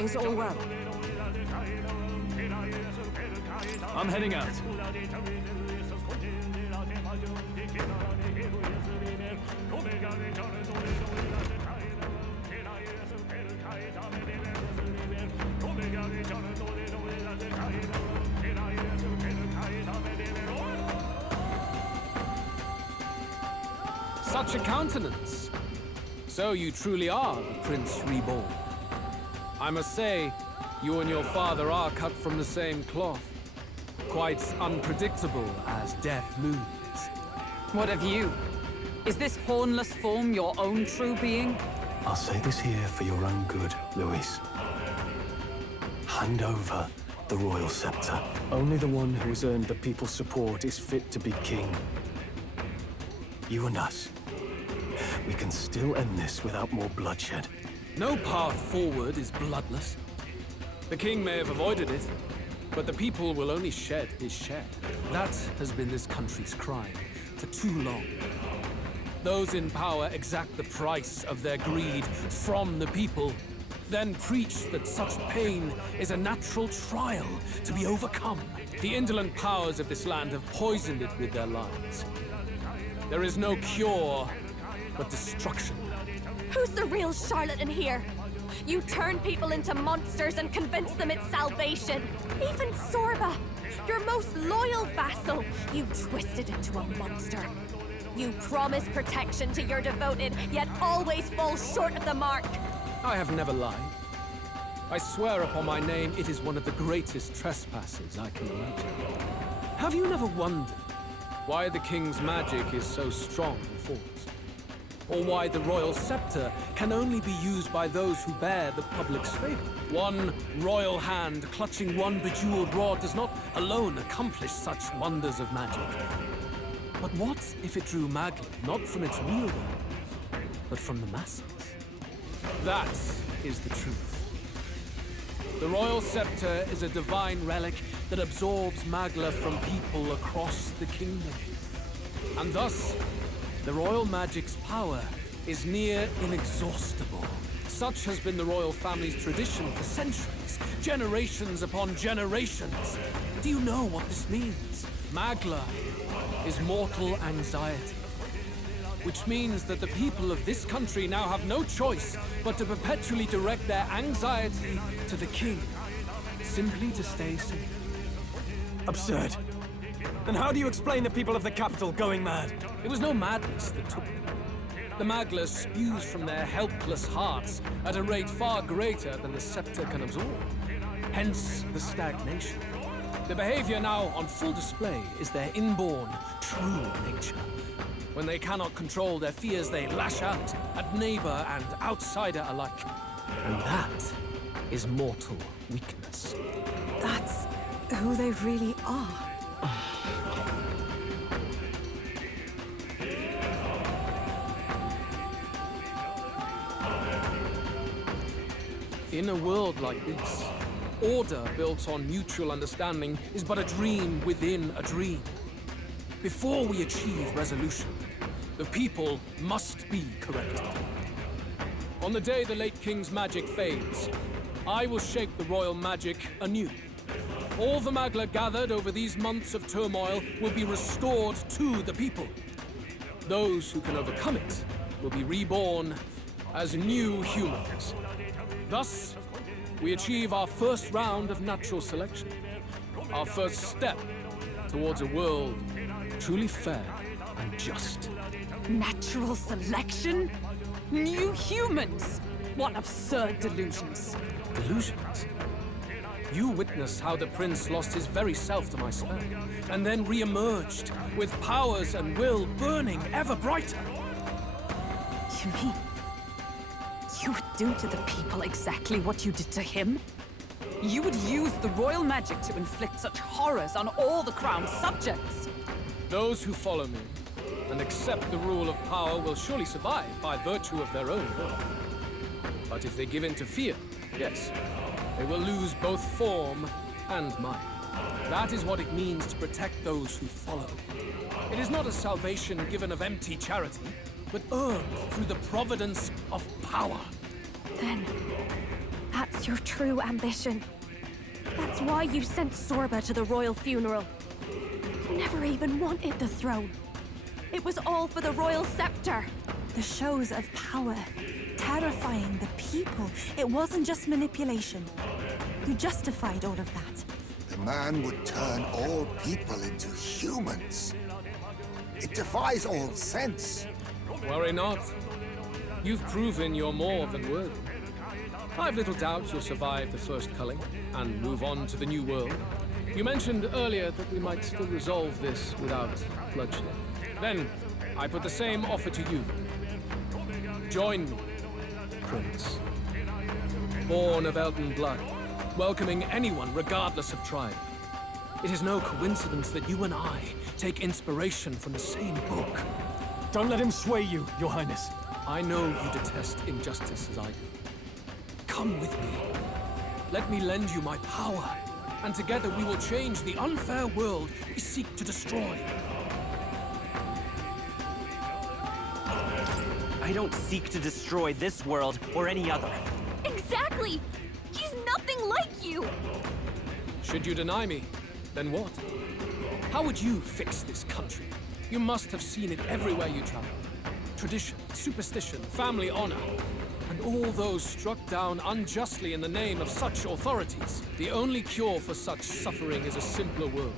Is all well? I'm heading out. Such a countenance. So you truly are the Prince Reborn. I must say, you and your father are cut from the same cloth. Quite unpredictable as death looms. What of you? Is this hornless form your own true being? I'll say this here for your own good, Luis. Hand over the royal scepter. Only the one who has earned the people's support is fit to be king. You and us. We can still end this without more bloodshed. No path forward is bloodless. The king may have avoided it, but the people will only shed his share. That has been this country's crime for too long. Those in power exact the price of their greed from the people, then preach that such pain is a natural trial to be overcome. The indolent powers of this land have poisoned it with their lies. There is no cure but destruction. Who's the real charlatan here? You turn people into monsters and convince them it's salvation. Even Sorba, your most loyal vassal, you twisted into a monster. You promise protection to your devoted, yet always fall short of the mark. I have never lied. I swear upon my name, it is one of the greatest trespasses I can imagine. Have you never wondered why the king's magic is so strong and force? Or why the royal scepter can only be used by those who bear the public's favor? One royal hand clutching one bejeweled rod does not alone accomplish such wonders of magic. But what if it drew Magla not from its wielder, but from the masses? That is the truth. The royal scepter is a divine relic that absorbs Magla from people across the kingdom. And thus, the royal magic's power is near inexhaustible. Such has been the royal family's tradition for centuries, generations upon generations. Do you know what this means? Magla is mortal anxiety, which means that the people of this country now have no choice but to perpetually direct their anxiety to the king, simply to stay safe. Absurd. Then how do you explain the people of the capital going mad? It was no madness that took them. The Magla spews from their helpless hearts at a rate far greater than the scepter can absorb. Hence the stagnation. The behavior now on full display is their inborn, true nature. When they cannot control their fears, they lash out at neighbor and outsider alike. And that is mortal weakness. That's who they really are. In a world like this, order built on mutual understanding is but a dream within a dream. Before we achieve resolution, the people must be corrected. On the day the late king's magic fades, I will shape the royal magic anew. All the Magla gathered over these months of turmoil will be restored to the people. Those who can overcome it will be reborn as new humans. Thus, we achieve our first round of natural selection, our first step towards a world truly fair and just. Natural selection? New humans? What absurd delusions. Delusions? You witnessed how the prince lost his very self to my spell, and then re-emerged with powers and will burning ever brighter. You mean you would do to the people exactly what you did to him? You would use the royal magic to inflict such horrors on all the crown's subjects? Those who follow me and accept the rule of power will surely survive by virtue of their own will. But if they give in to fear, yes, they will lose both form and mind. That is what it means to protect those who follow. It is not a salvation given of empty charity, but earned through the providence of power. Then, that's your true ambition. That's why you sent Sorba to the royal funeral. You never even wanted the throne. It was all for the royal scepter. The shows of power, terrifying the people. It wasn't just manipulation. You justified all of that. The man would turn all people into humans. It defies all sense. Worry not. You've proven you're more than worthy. I've little doubt you'll survive the first culling and move on to the new world. You mentioned earlier that we might still resolve this without bloodshed. Then, I put the same offer to you. Join me, Prince. Born of Elden blood, welcoming anyone regardless of tribe. It is no coincidence that you and I take inspiration from the same book. Don't let him sway you, Your Highness. I know you detest injustice as I do. Come with me. Let me lend you my power, and together we will change the unfair world we seek to destroy. I don't seek to destroy this world or any other. Exactly! He's nothing like you! Should you deny me, then what? How would you fix this country? You must have seen it everywhere you traveled. Tradition, superstition, family honor, and all those struck down unjustly in the name of such authorities. The only cure for such suffering is a simpler world,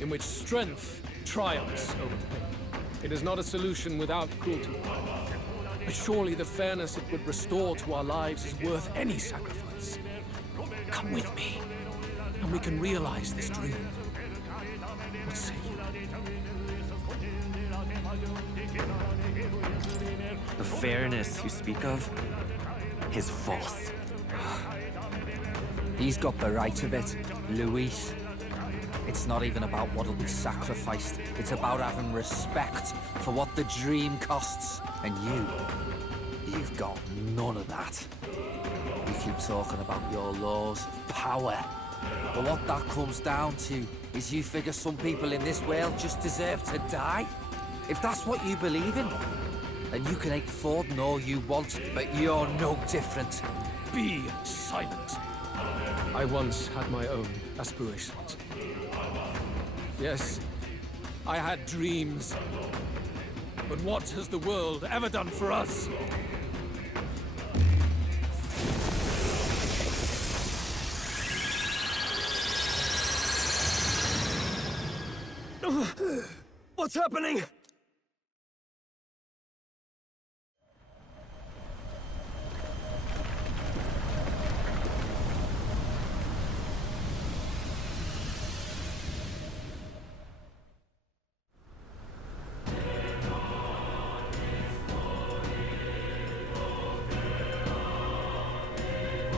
in which strength triumphs over pain. It is not a solution without cruelty. But surely the fairness it would restore to our lives is worth any sacrifice. Come with me, and we can realize this dream. What say you? The fairness you speak of is false. He's got the right of it, Luis. It's not even about what'll be sacrificed. It's about having respect for what the dream costs. And you've got none of that. You keep talking about your laws of power. But what that comes down to is you figure some people in this world just deserve to die? If that's what you believe in, then you can hate Forden all you want, but you're no different. Be silent. I once had my own aspirations. Yes, I had dreams. But what has the world ever done for us? What's happening?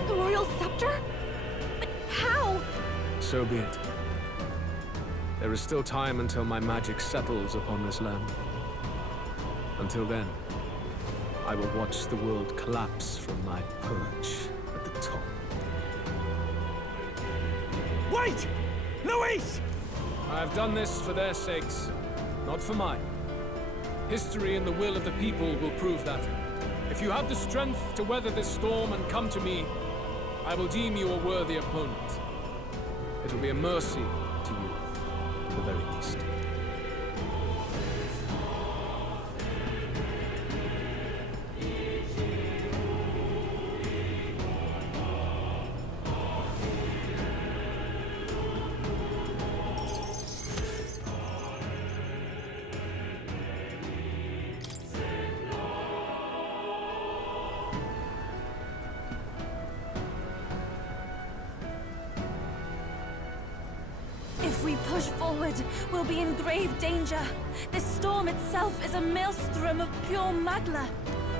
The royal scepter? But how? So be it. There is still time until my magic settles upon this land. Until then, I will watch the world collapse from my perch at the top. Wait! Luis! I have done this for their sakes, not for mine. History and the will of the people will prove that. If you have the strength to weather this storm and come to me, I will deem you a worthy opponent. It will be a mercy to you, at the very least. If we push forward, we'll be in grave danger. This storm itself is a maelstrom of pure magla.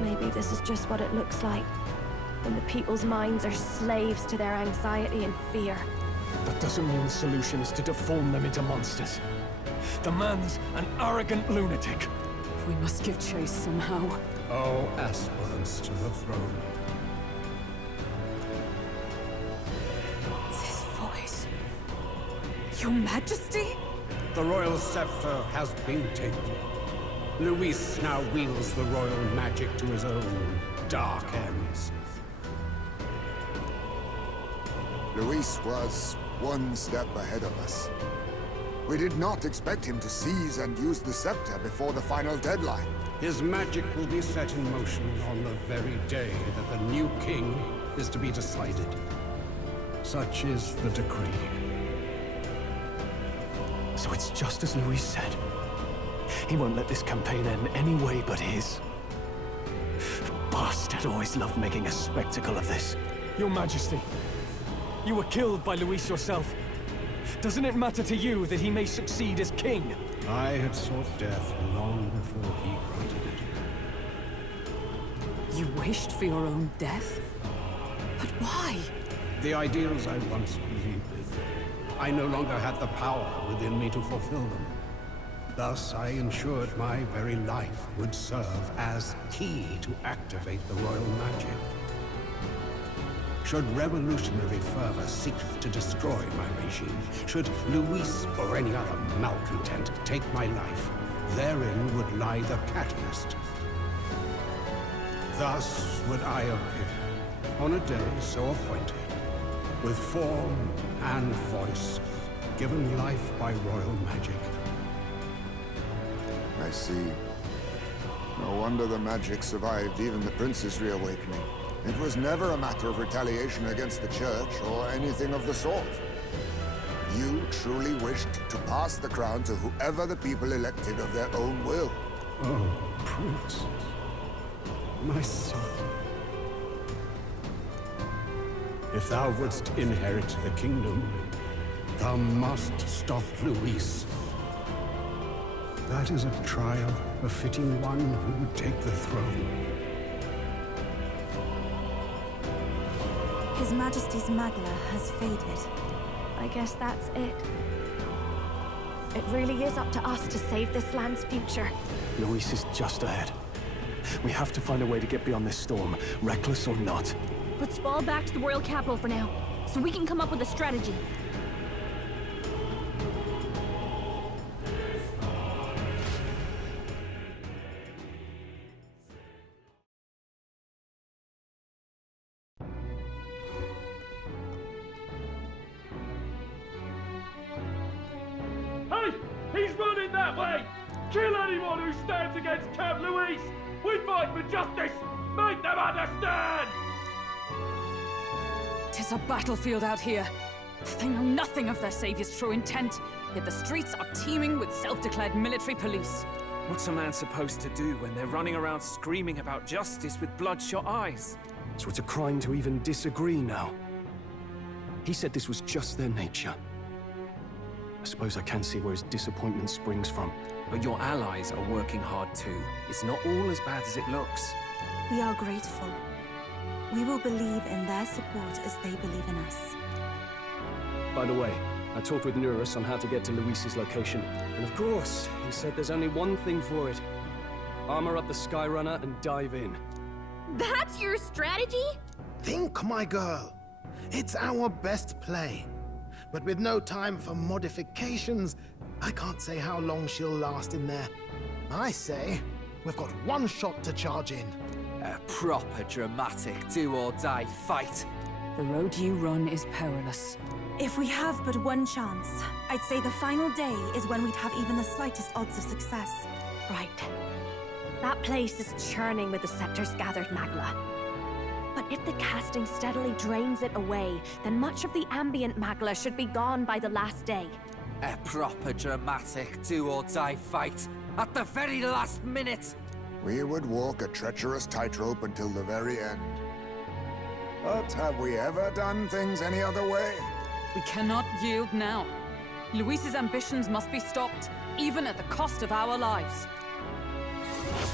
Maybe this is just what it looks like. When the people's minds are slaves to their anxiety and fear. That doesn't mean the solution is to deform them into monsters. The man's an arrogant lunatic. We must give chase somehow. All aspirants to the throne. This voice. Your Majesty? The royal scepter has been taken. Luis now wields the royal magic to his own dark ends. Luis was one step ahead of us. We did not expect him to seize and use the scepter before the final deadline. His magic will be set in motion on the very day that the new king is to be decided. Such is the decree. So it's just as Luis said. He won't let this campaign end any way but his. Bastard always loved making a spectacle of this. Your Majesty, you were killed by Luis yourself. Doesn't it matter to you that he may succeed as king? I had sought death long before he granted it. You wished for your own death? But why? The ideals I once believed in, I no longer had the power within me to fulfill them. Thus, I ensured my very life would serve as key to activate the royal magic. Should revolutionary fervor seek to destroy my regime, should Luis or any other malcontent take my life, therein would lie the catalyst. Thus would I appear, on a day so appointed, with form and voice, given life by royal magic. I see. No wonder the magic survived even the prince's reawakening. It was never a matter of retaliation against the church or anything of the sort. You truly wished to pass the crown to whoever the people elected of their own will. Oh, Prince. My son. If thou wouldst inherit the kingdom, thou must stop Luis. That is a trial befitting one who would take the throne. His Majesty's Magla has faded. I guess that's it. It really is up to us to save this land's future. Luis is just ahead. We have to find a way to get beyond this storm, reckless or not. Let's fall back to the royal capital for now, so we can come up with a strategy. Hey! He's running that way! Kill anyone who stands against Count Luis! We fight for justice! Make them understand! 'Tis a battlefield out here. They know nothing of their savior's true intent, yet the streets are teeming with self-declared military police. What's a man supposed to do when they're running around screaming about justice with bloodshot eyes? So it's a crime to even disagree now. He said this was just their nature. I suppose I can see where his disappointment springs from. But your allies are working hard too. It's not all as bad as it looks. We are grateful. We will believe in their support as they believe in us. By the way, I talked with Eurus on how to get to Luis's location. And of course, he said there's only one thing for it. Armor up the Skyrunner and dive in. That's your strategy? Think, my girl. It's our best play. But with no time for modifications, I can't say how long she'll last in there. I say, we've got one shot to charge in. A proper dramatic do-or-die fight. The road you run is perilous. If we have but one chance, I'd say the final day is when we'd have even the slightest odds of success. Right. That place is churning with the scepter's gathered magla. But if the casting steadily drains it away, then much of the ambient magla should be gone by the last day. A proper dramatic do-or-die fight at the very last minute. We would walk a treacherous tightrope until the very end. But have we ever done things any other way? We cannot yield now. Luis's ambitions must be stopped, even at the cost of our lives.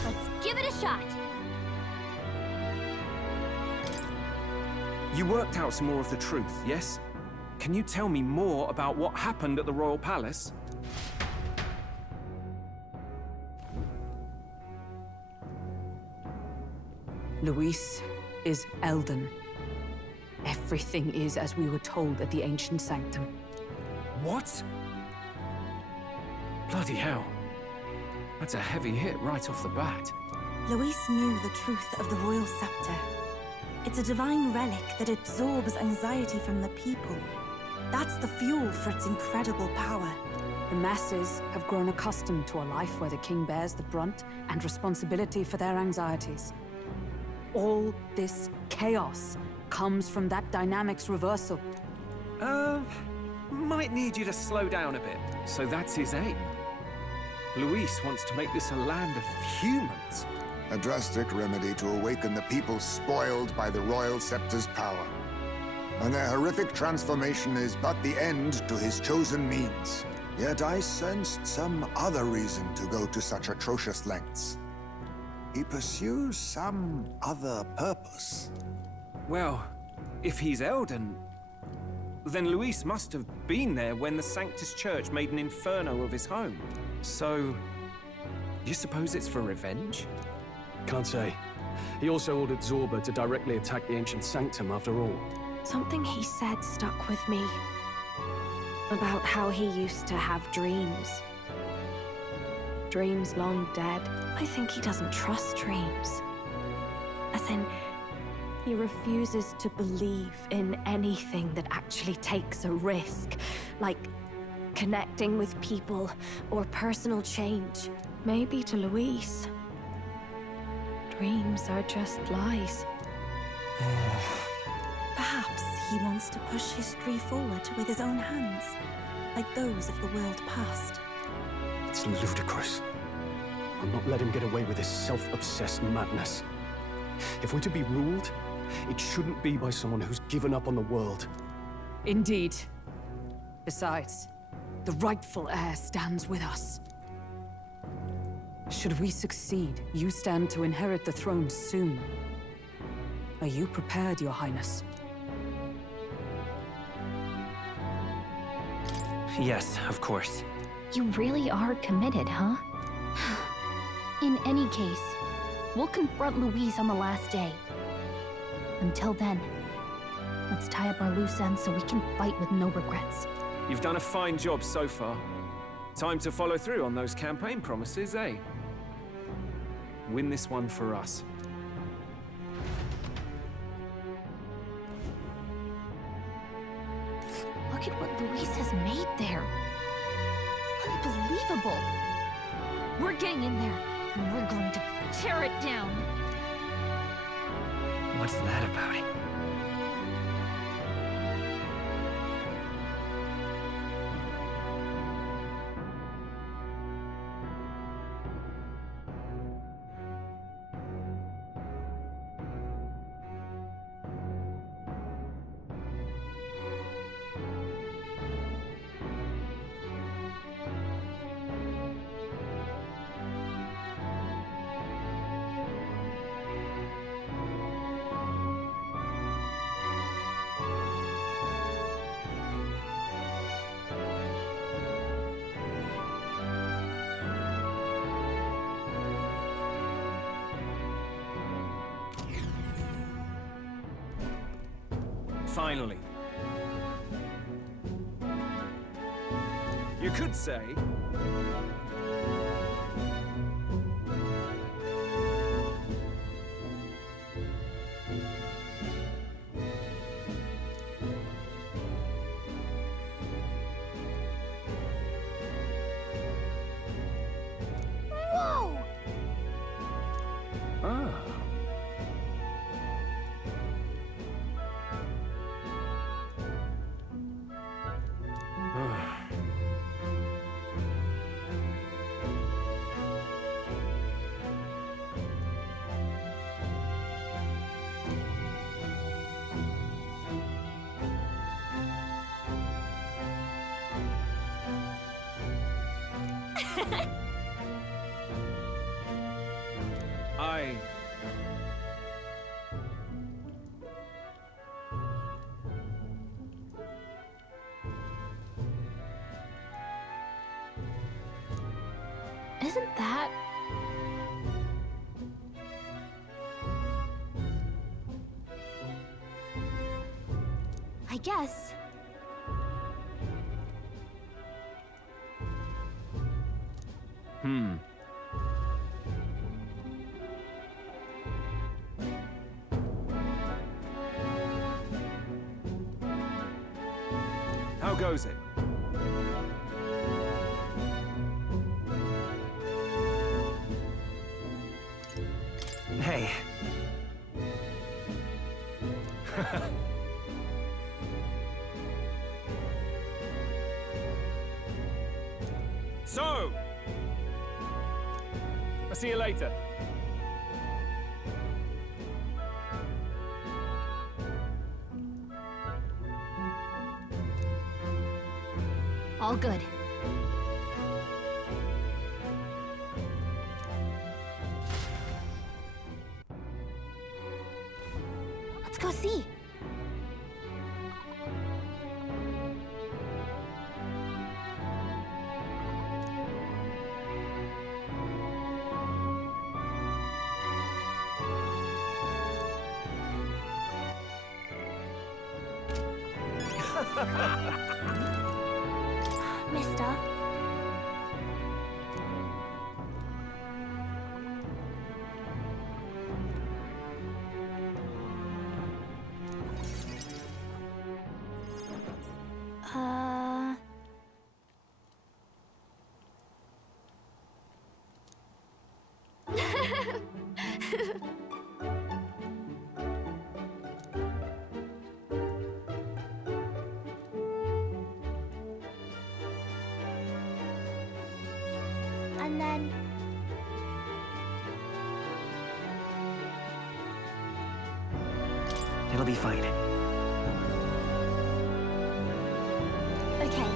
Let's give it a shot. You worked out some more of the truth, yes? Can you tell me more about what happened at the Royal Palace? Luis is Elden. Everything is as we were told at the Ancient Sanctum. What? Bloody hell. That's a heavy hit right off the bat. Luis knew the truth of the royal scepter. It's a divine relic that absorbs anxiety from the people. That's the fuel for its incredible power. The masses have grown accustomed to a life where the king bears the brunt and responsibility for their anxieties. All this chaos comes from that dynamics reversal. Might need you to slow down a bit. So that's his aim. Luis wants to make this a land of humans. A drastic remedy to awaken the people spoiled by the royal scepter's power. And their horrific transformation is but the end to his chosen means. Yet I sensed some other reason to go to such atrocious lengths. He pursues some other purpose. Well, if he's Elden, then Luis must have been there when the Sanctus Church made an inferno of his home. So, you suppose it's for revenge? Can't say. He also ordered Zorba to directly attack the ancient sanctum after all. Something he said stuck with me. About how he used to have dreams. Dreams long dead. I think he doesn't trust dreams. As in, he refuses to believe in anything that actually takes a risk. Like connecting with people or personal change. Maybe to Luis, dreams are just lies. Perhaps he wants to push history forward with his own hands, like those of the world past. It's ludicrous. I'll not let him get away with his self-obsessed madness. If we're to be ruled, it shouldn't be by someone who's given up on the world. Indeed. Besides, the rightful heir stands with us. Should we succeed, you stand to inherit the throne soon. Are you prepared, Your Highness? Yes, of course. You really are committed, huh? In any case, we'll confront Luis on the last day. Until then, let's tie up our loose ends so we can fight with no regrets. You've done a fine job so far. Time to follow through on those campaign promises, eh? Win this one for us. Look at what Luis has made there. Unbelievable. We're getting in there, and we're going to tear it down. What's that about? Finally. You could say... Whoa! Ah. Isn't that... I guess... goes it? Hey. So! I'll see you later. All good. Let's go see. Mister? And then... It'll be fine. Okay.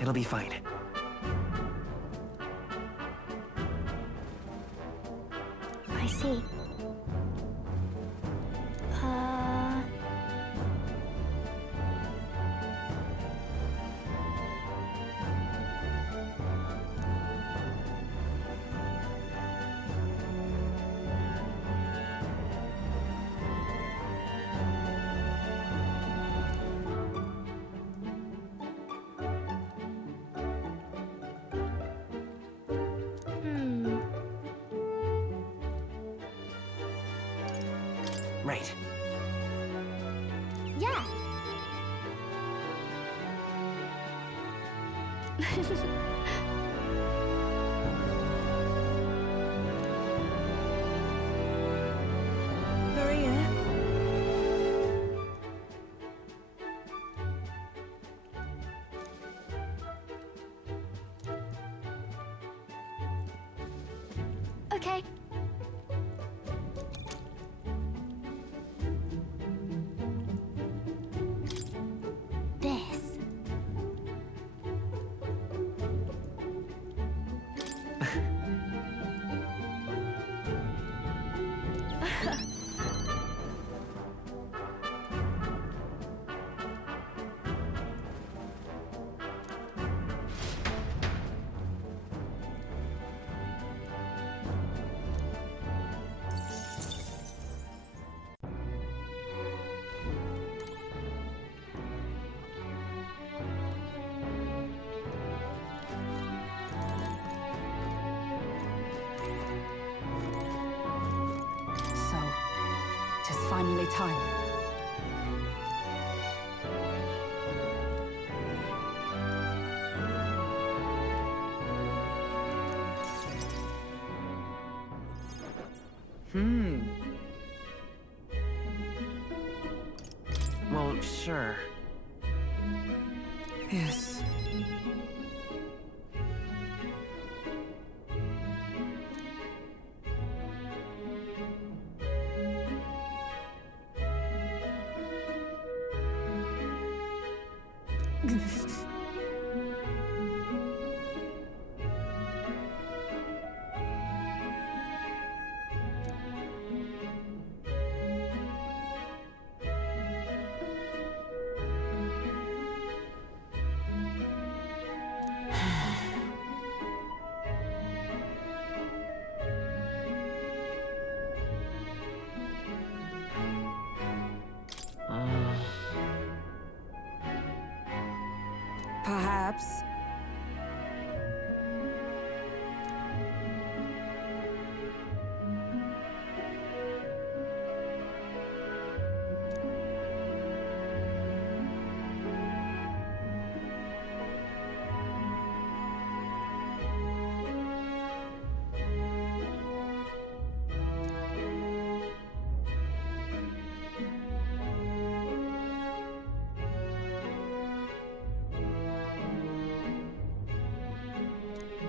It'll be fine. I see. Right. Yeah. Maria? Okay. This. So, 'tis finally time. Well, sure. Yes. perhaps?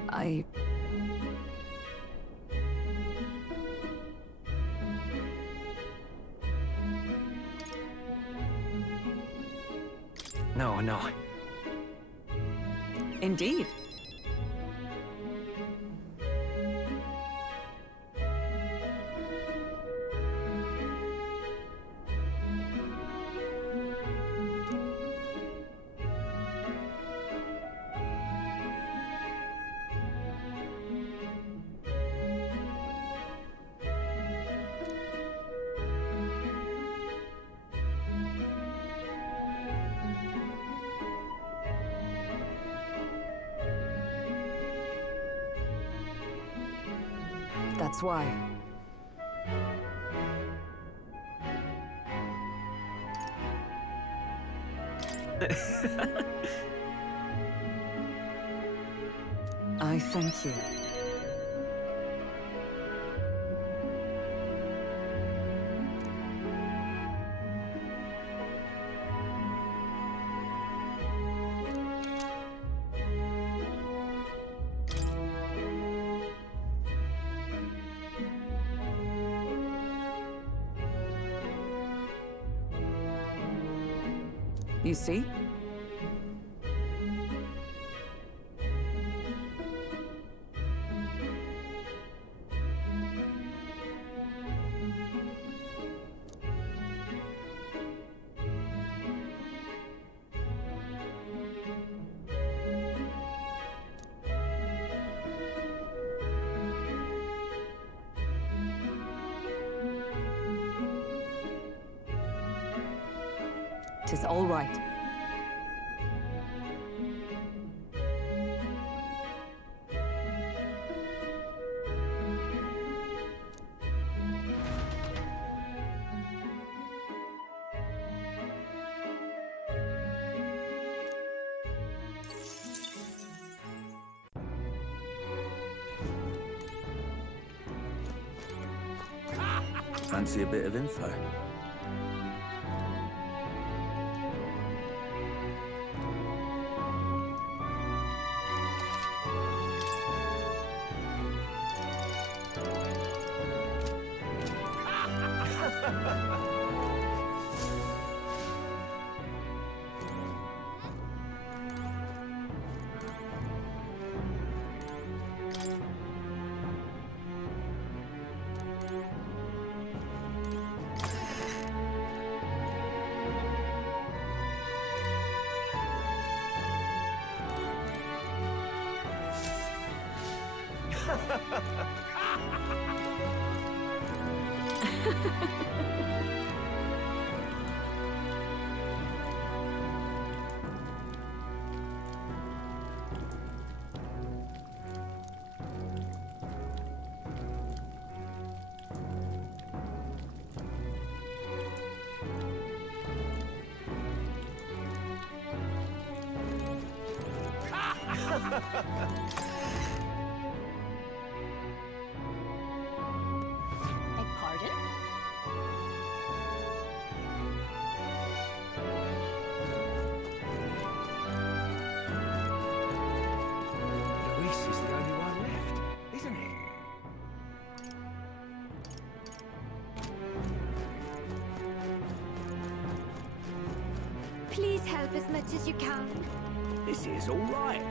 I... No, no. Indeed. That's why. I thank you. You see? Tis all right. Fancy a bit of info? Beg pardon? Luis is the only one left, isn't he? Please help as much as you can. This is all right.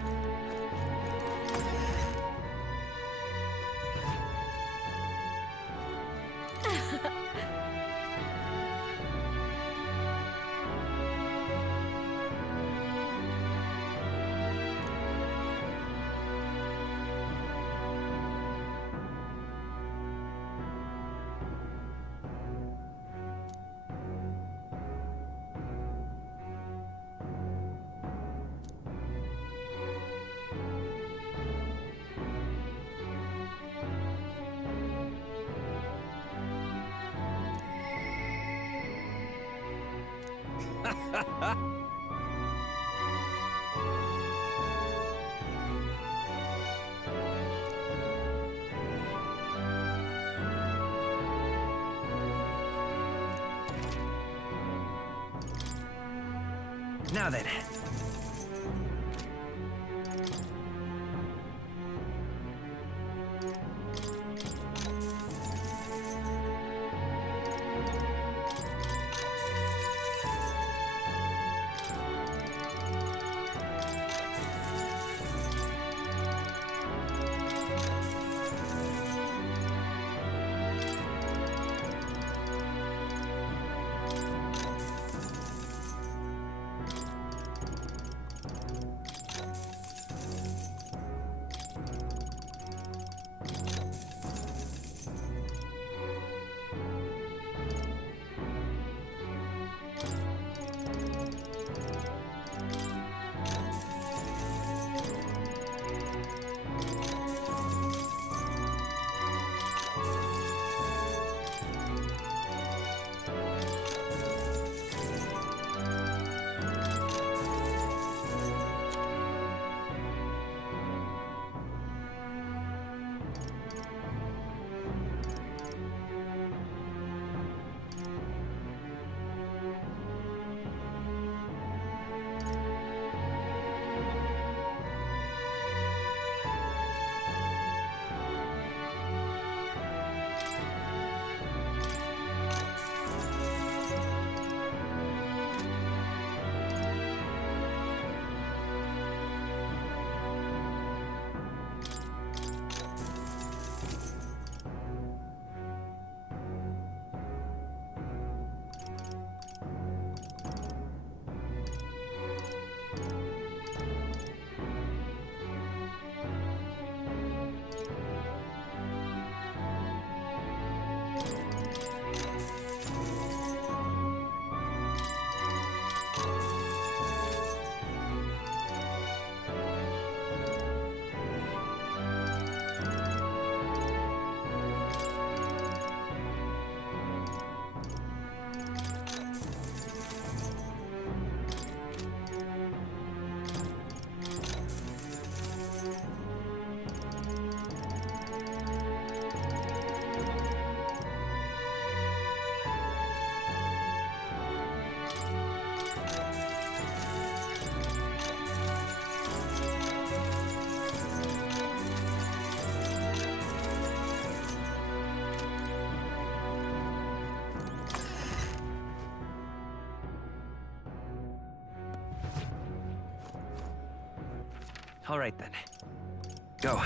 Now then. All right, then. Go.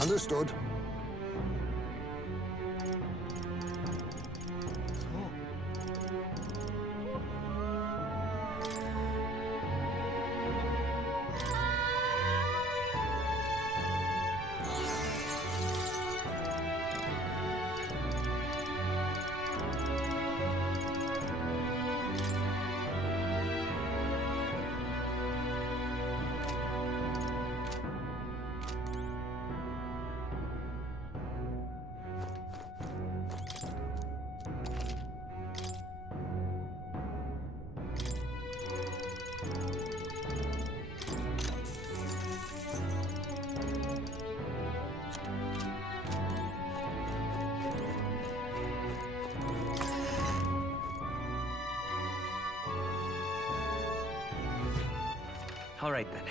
Understood. All right, then.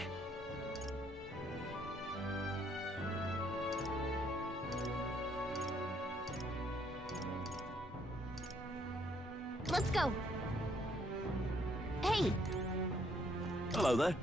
Let's go. Hey! Hello there.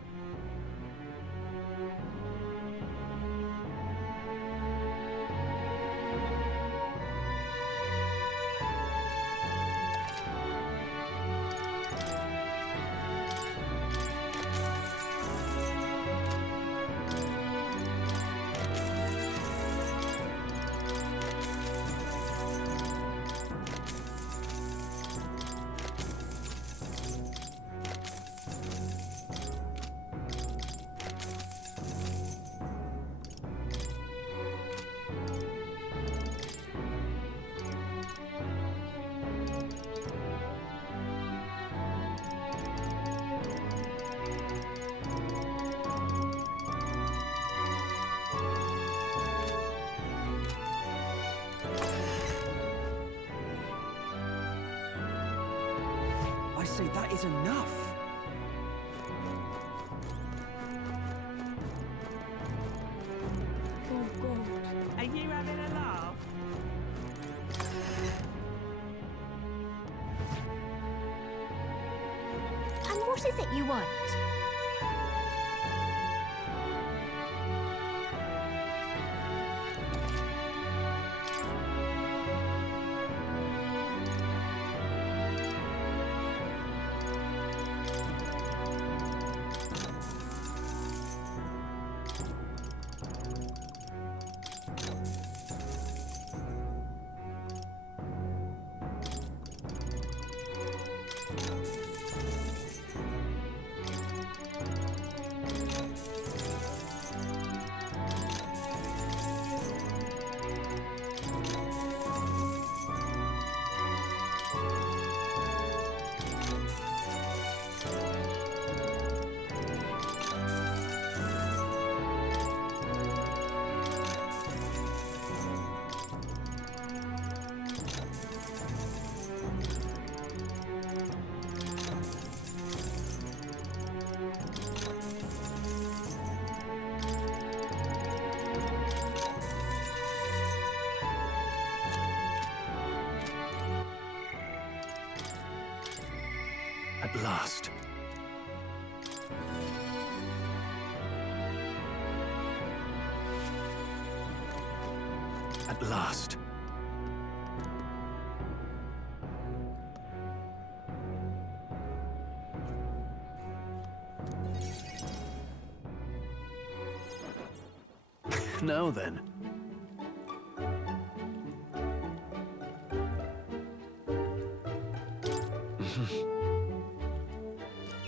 say that is enough. Oh God. Are you having a laugh? And what is it you want? At last. At last. Now then.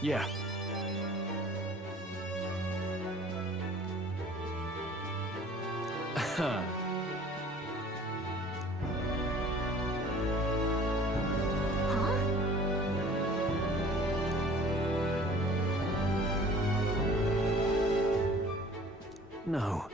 Yeah. No.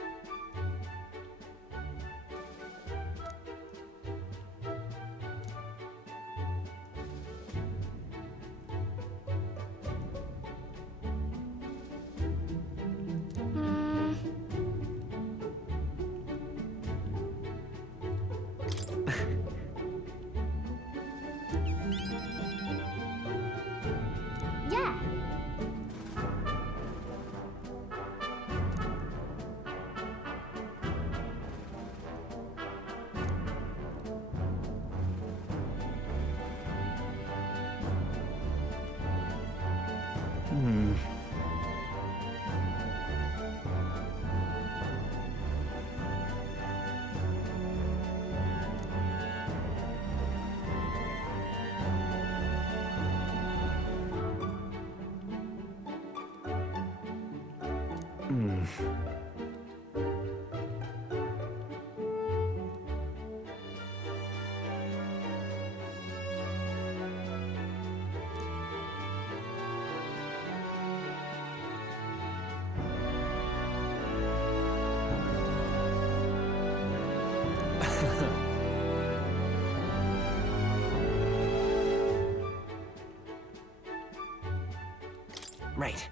Yeah. Right.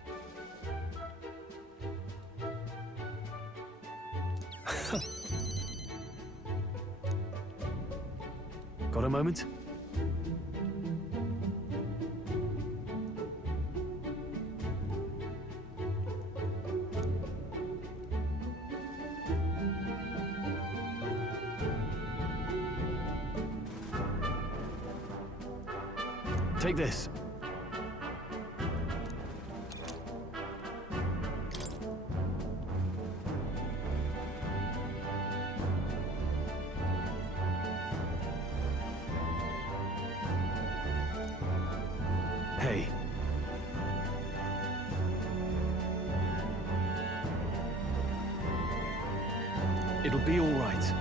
Got a moment? Take this. Hey. It'll be all right.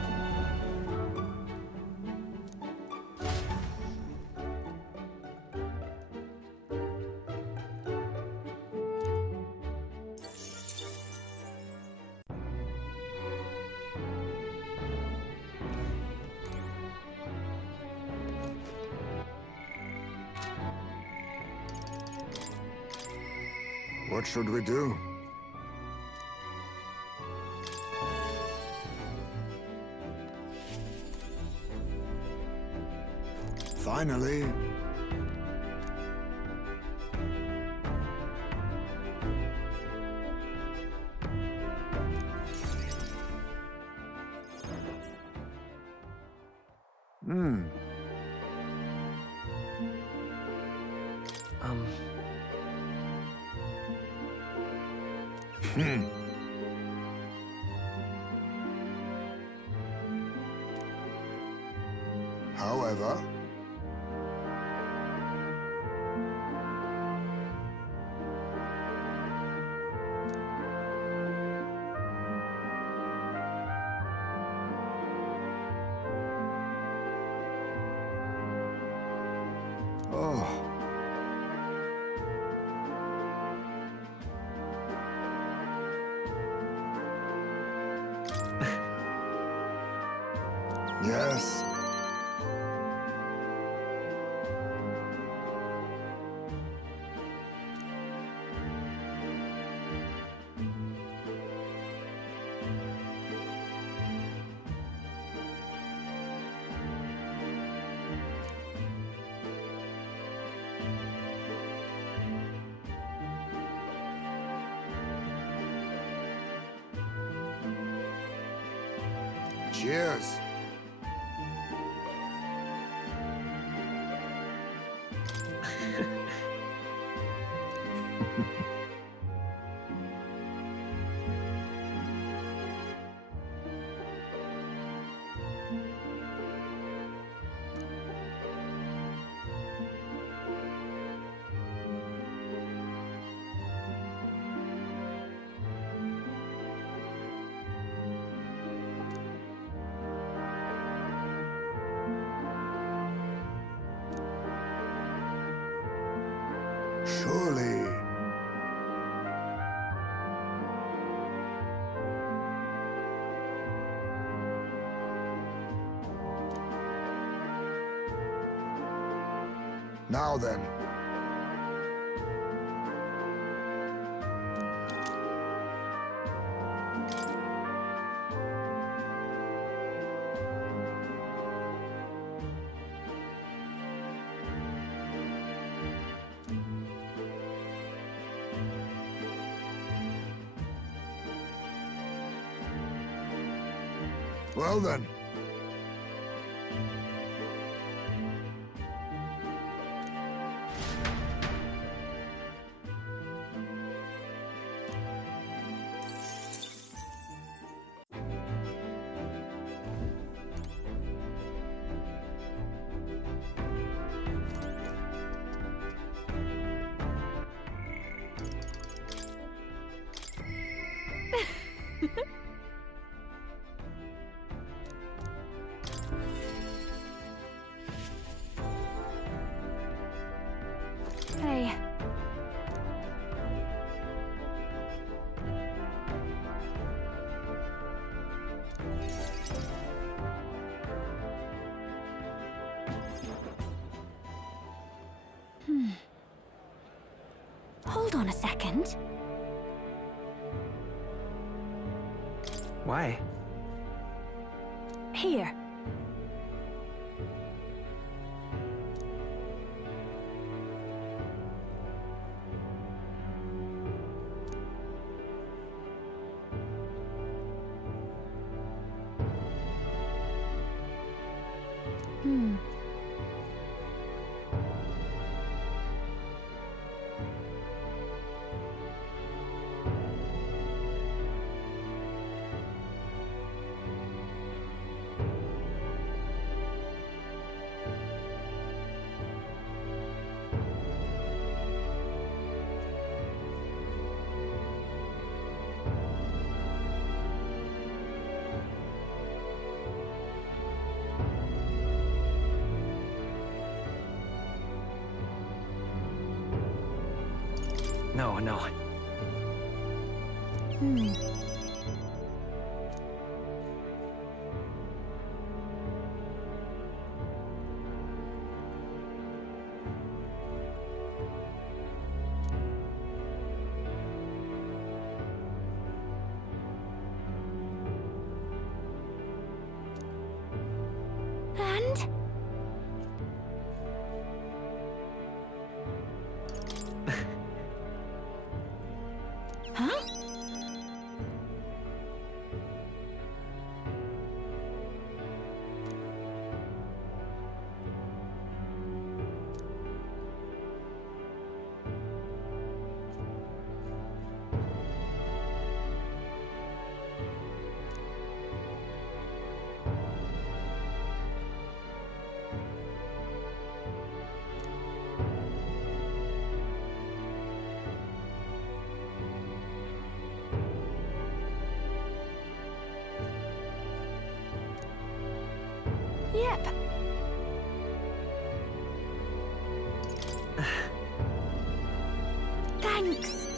What should we do? Finally. However, yes. Cheers. Surely. Now then. Well then. Hey. Hold on a second. Why? Here. No, no. friend? Huh? Yep. Thanks.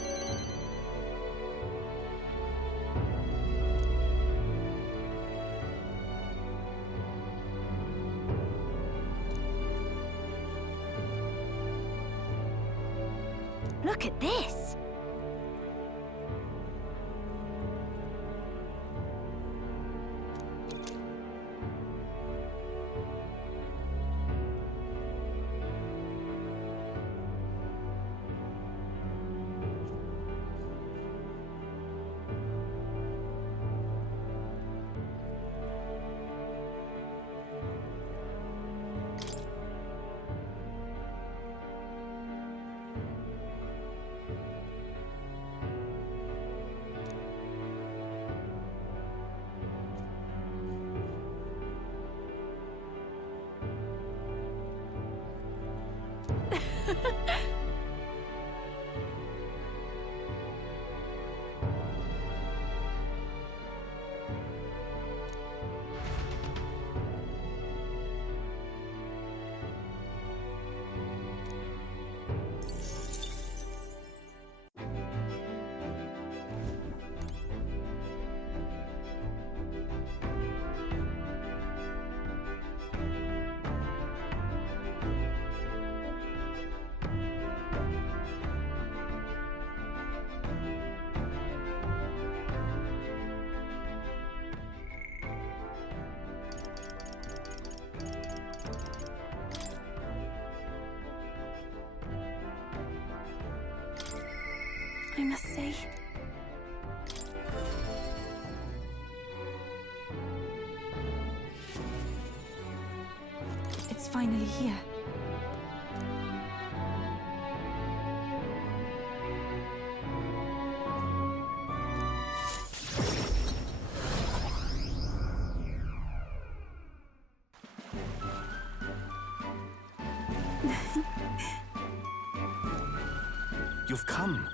Look at this. I must say, it's finally here. You've come.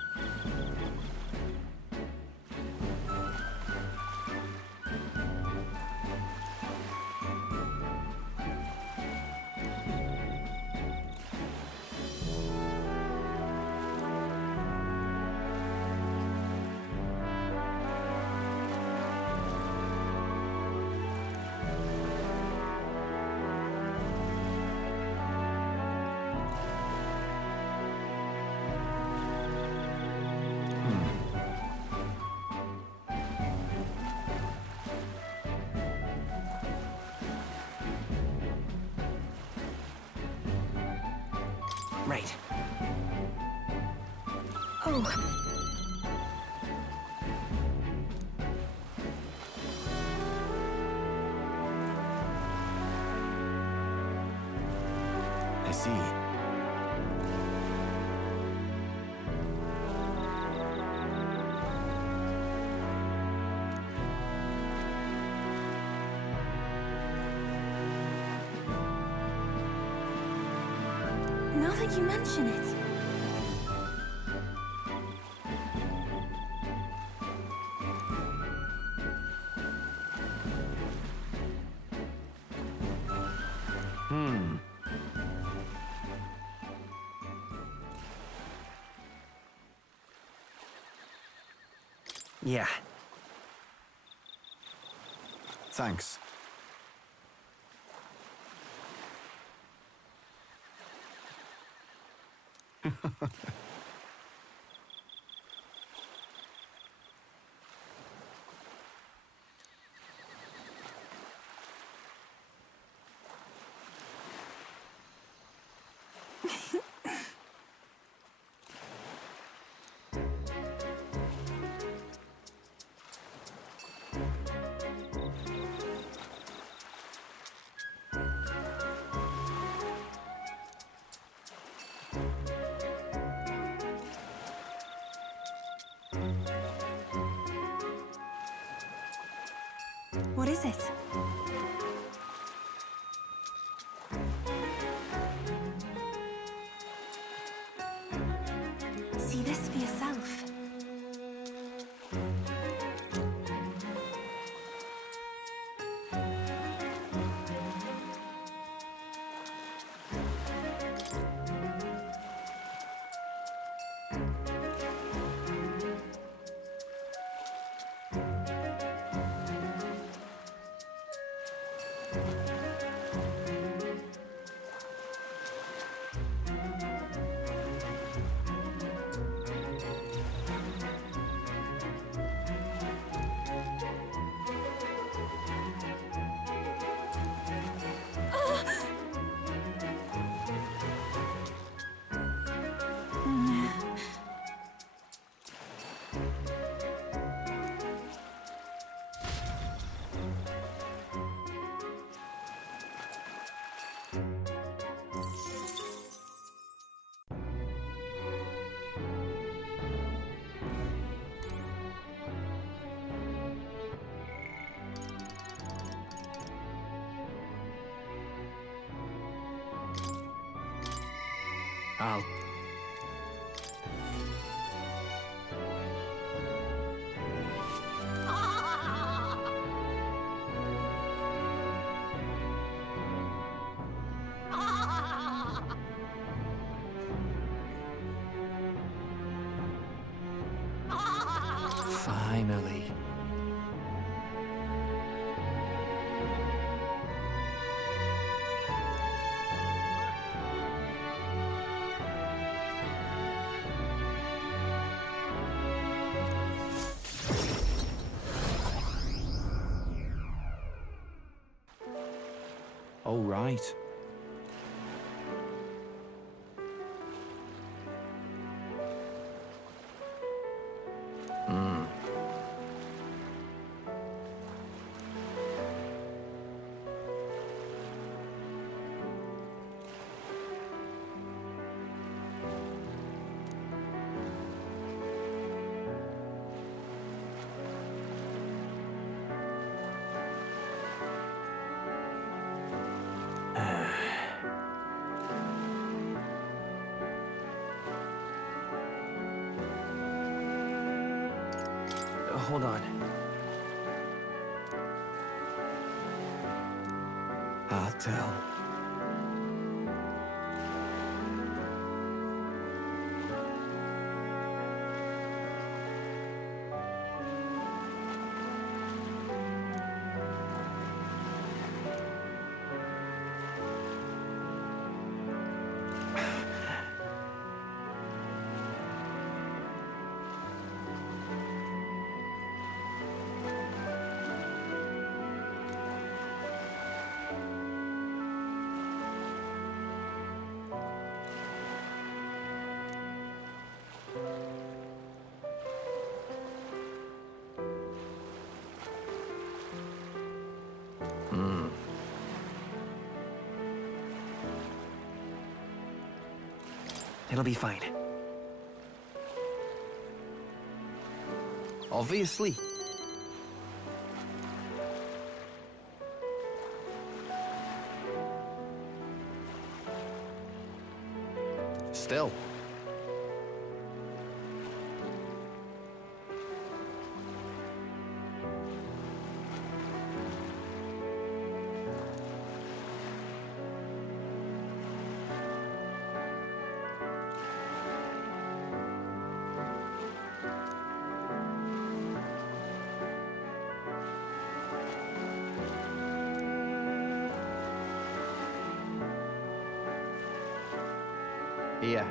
Right. Oh. I see. Now that you mention it. Yeah. Thanks. What is it? See this for yourself. Al. Finally. Oh, right. Hold on. I'll tell. It'll be fine. Obviously. Still. Here.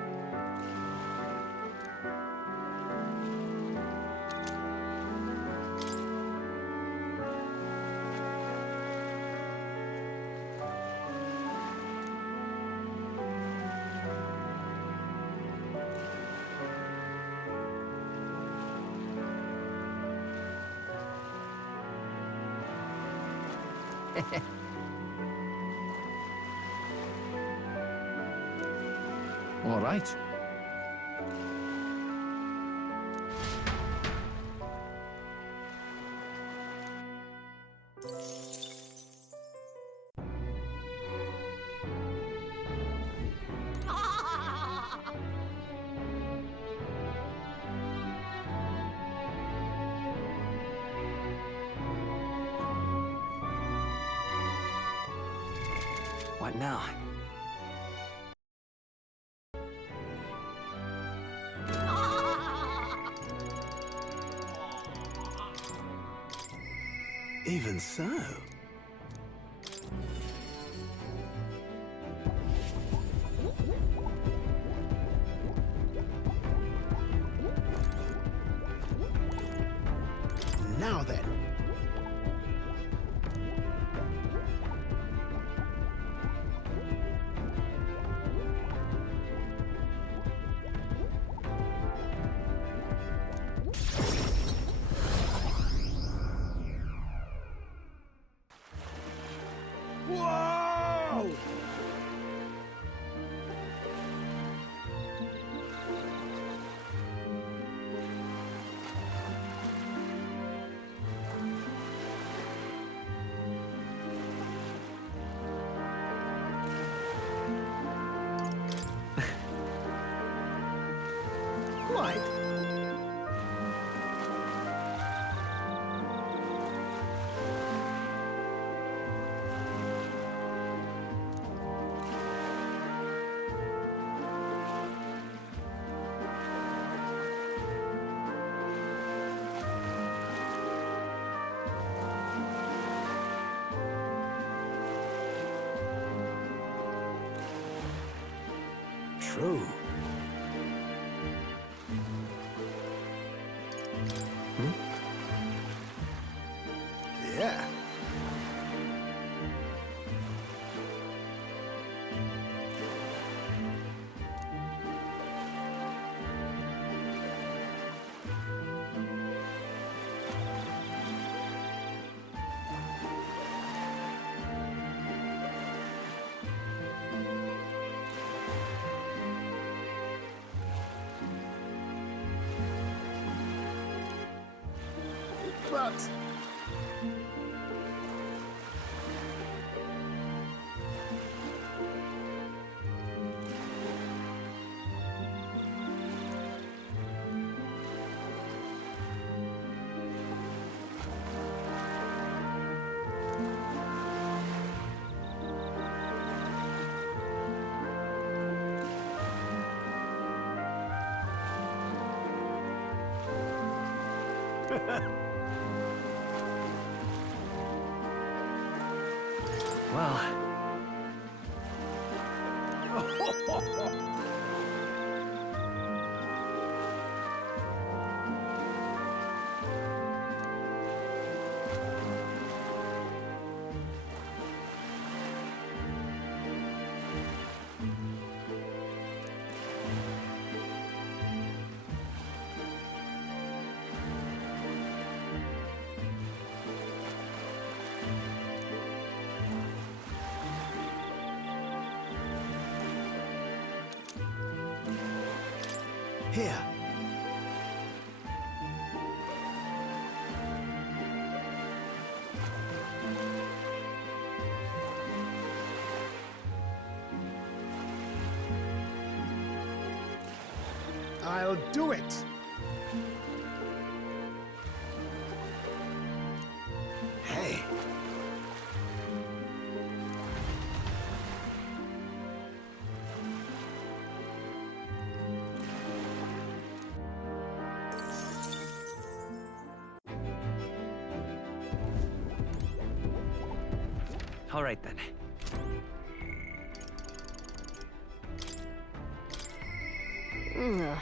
All right. What now? Even so. Now then. Whoa! Quite. True. Yeah. But Well, here. I'll do it. Hey. all right then. Ugh.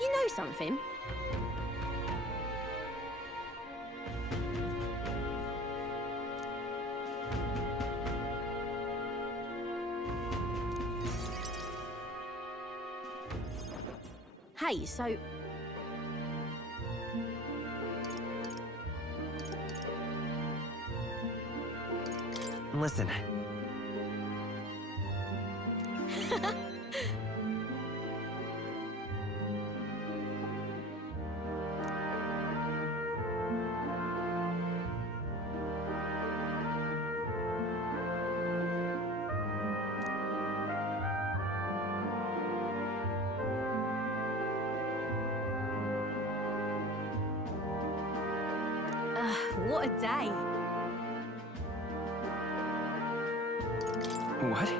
You know something? Hey, so... Listen. What a day. What?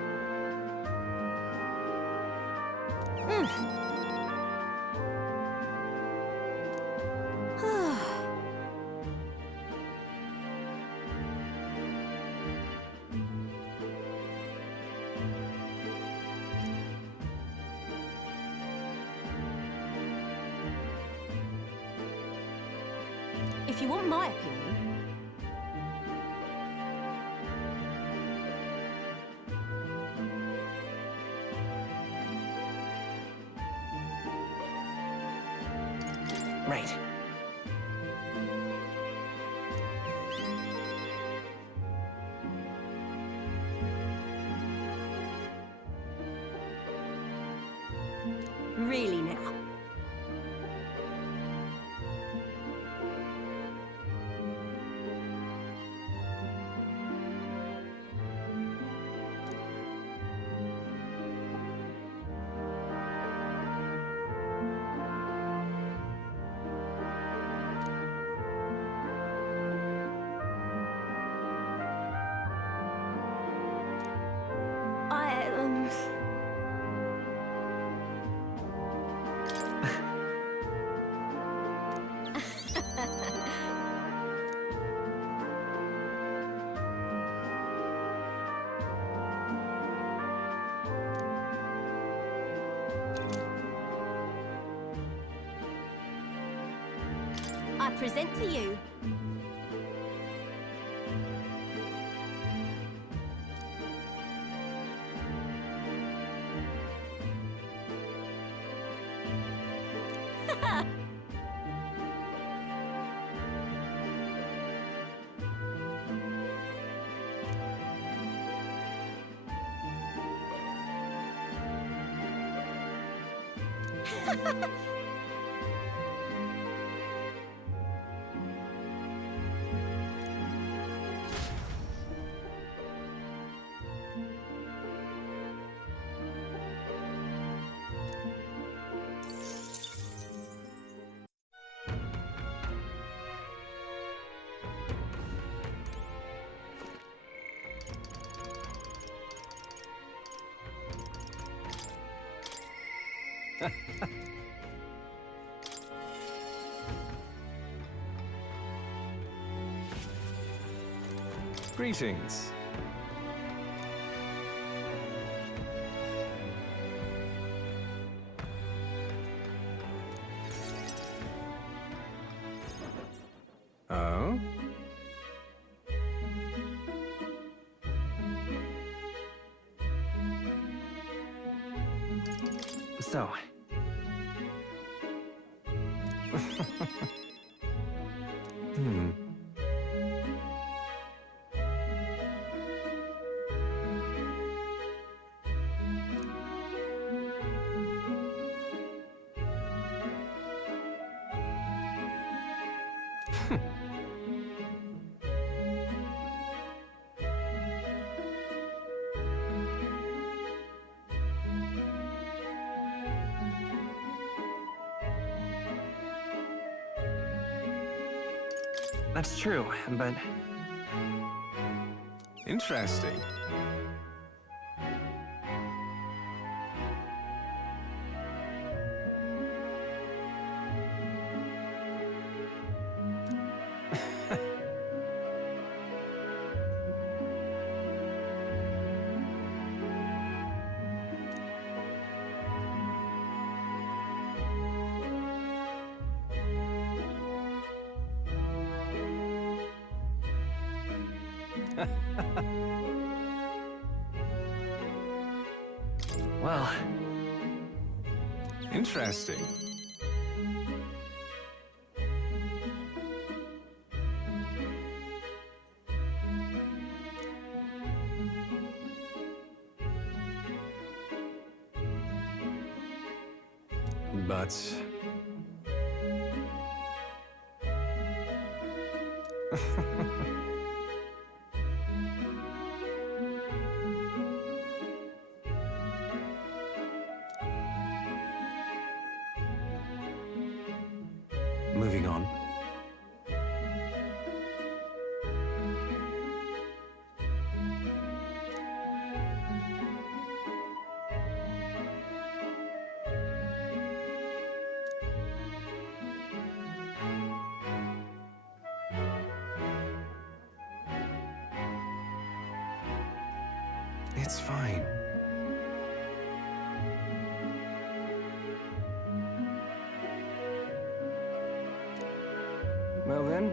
If you want my opinion... Right. Really now. I present to you... Greetings. Oh? So. Hmm. That's true, but... Interesting. Well... Interesting. but... Moving on. It's fine. Well then.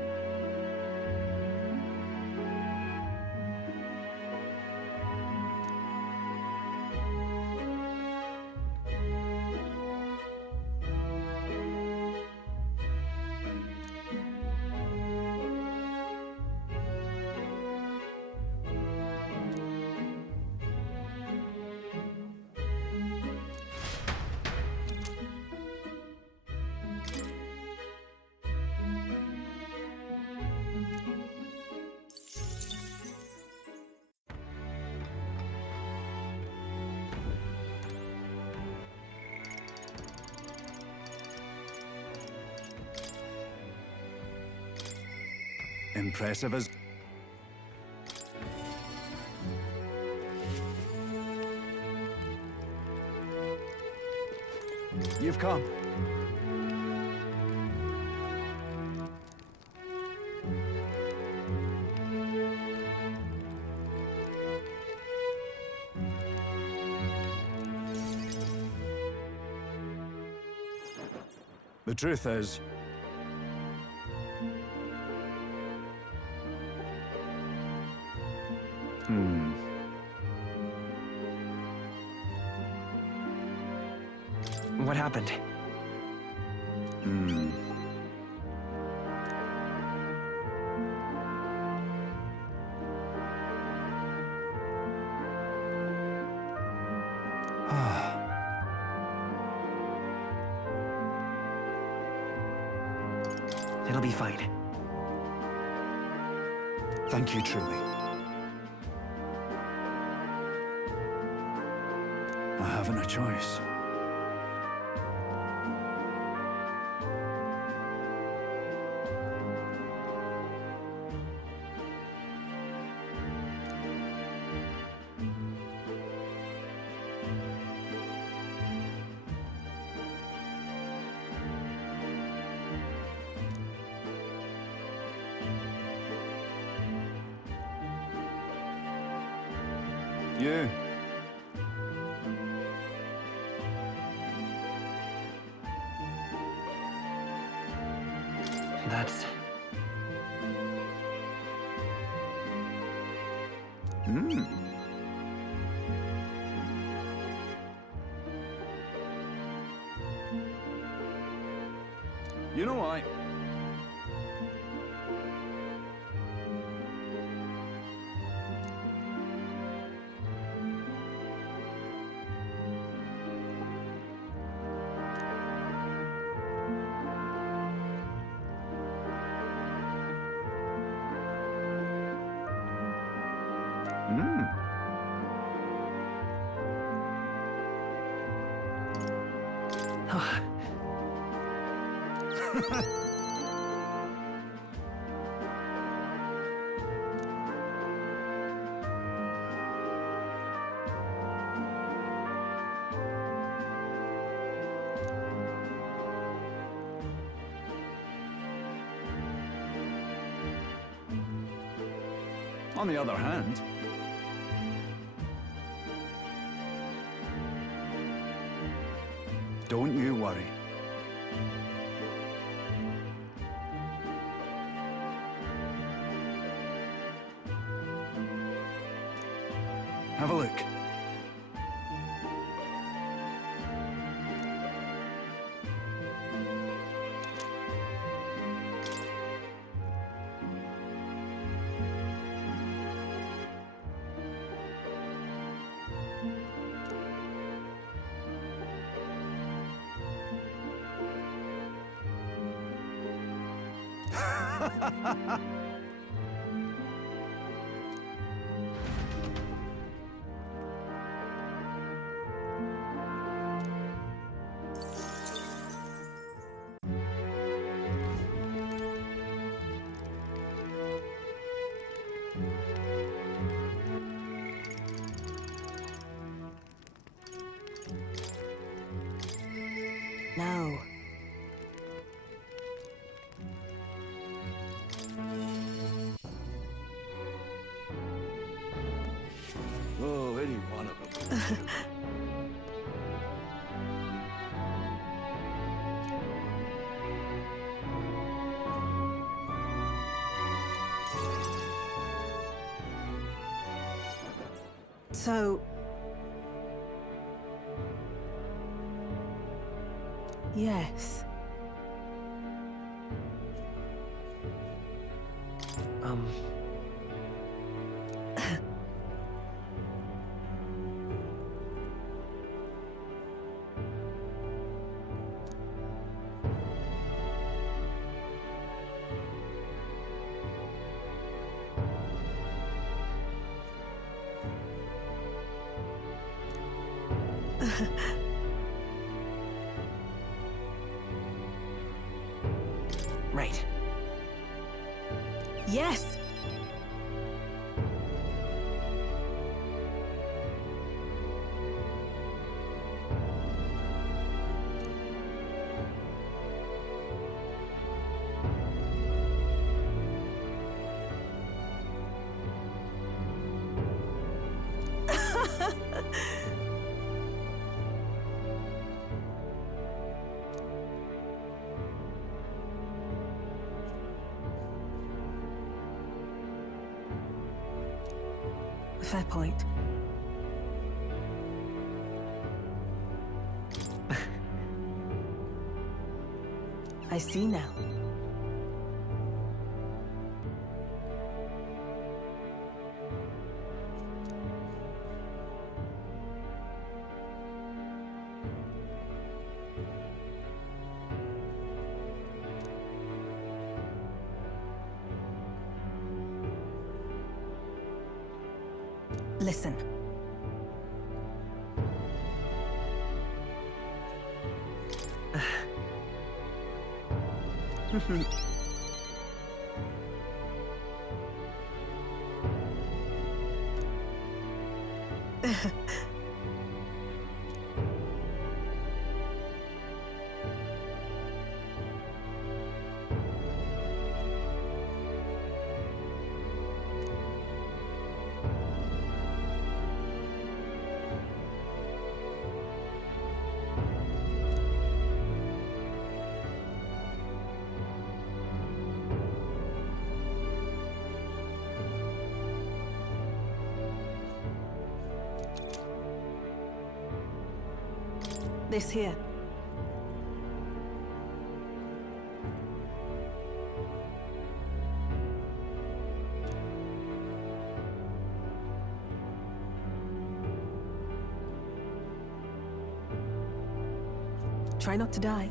Impressive as... You've come. The truth is... What happened? It'll be fine. Thank you, truly. I haven't a choice. You. That's... You know why? On the other hand, don't you worry. Have a look. No. Oh, any one of them. So... Yes. Right. Yes! Fair point. I see now. Listen. This here. Try not to die.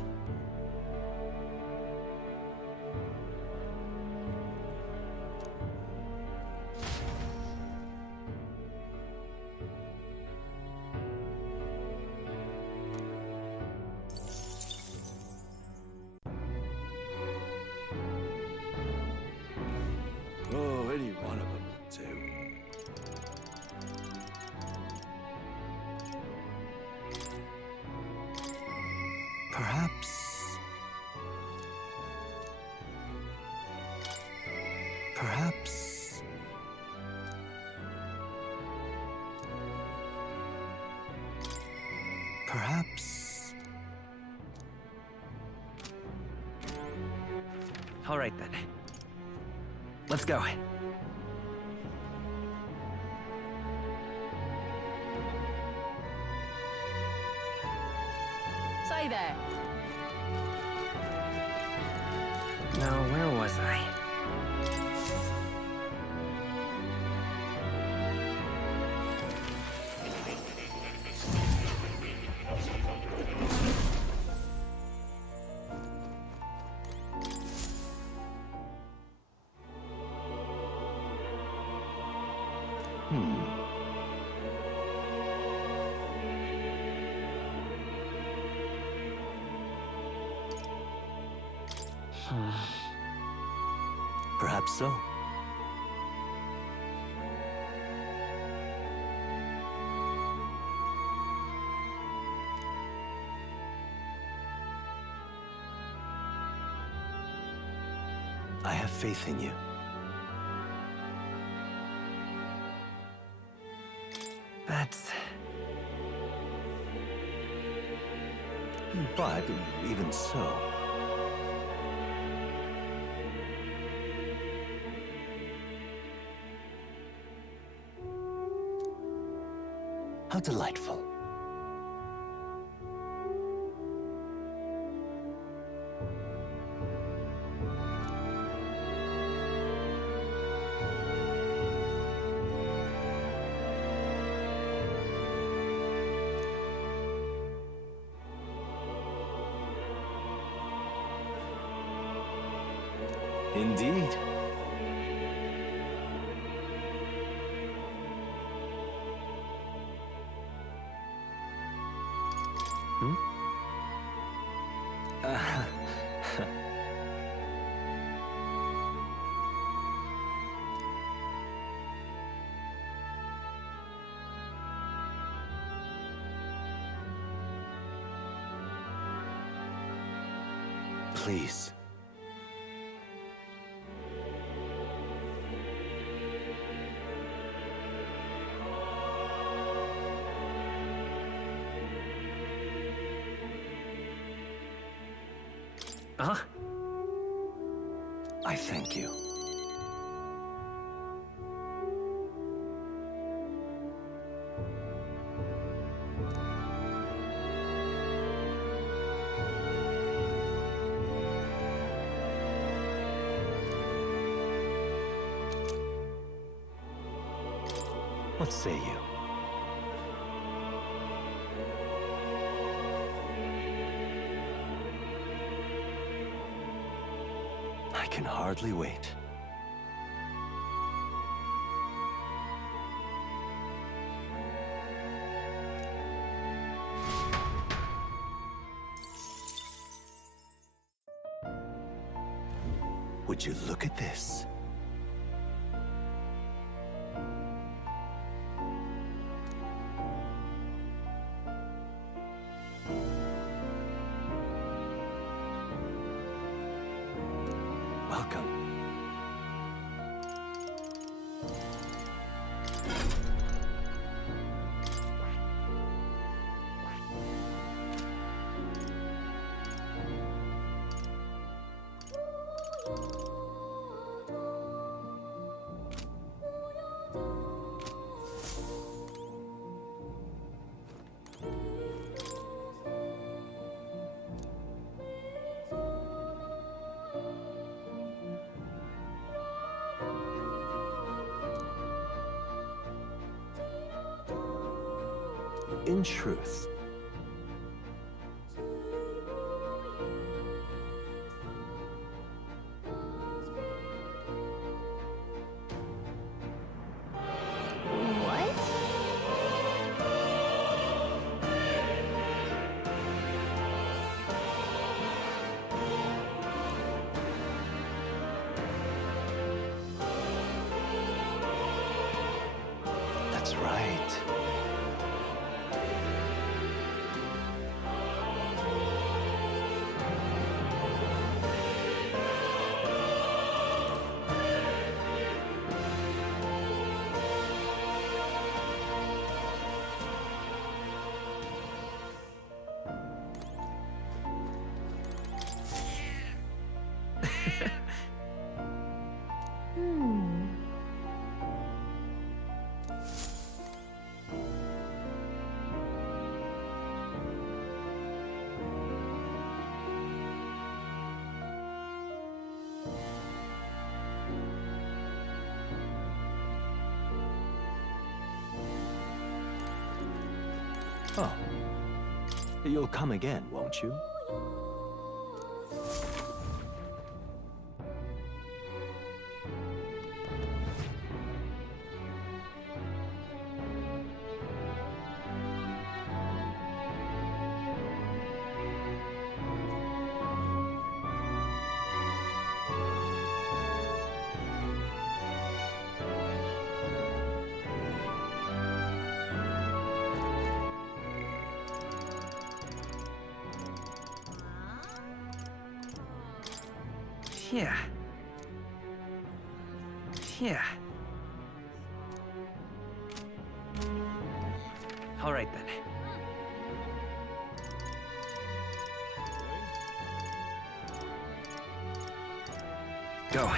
Oh, any one of them too. Perhaps... Perhaps... Perhaps... All right then. Let's go. Say there. Now, where was I? Perhaps so. I have faith in you. That's... But even so... How delightful. Indeed. Please. I thank you. What say you? I can hardly wait. Would you look at this? Welcome. In truth, that's right. Oh. You'll come again, won't you? Yeah. Yeah. All right then. Go.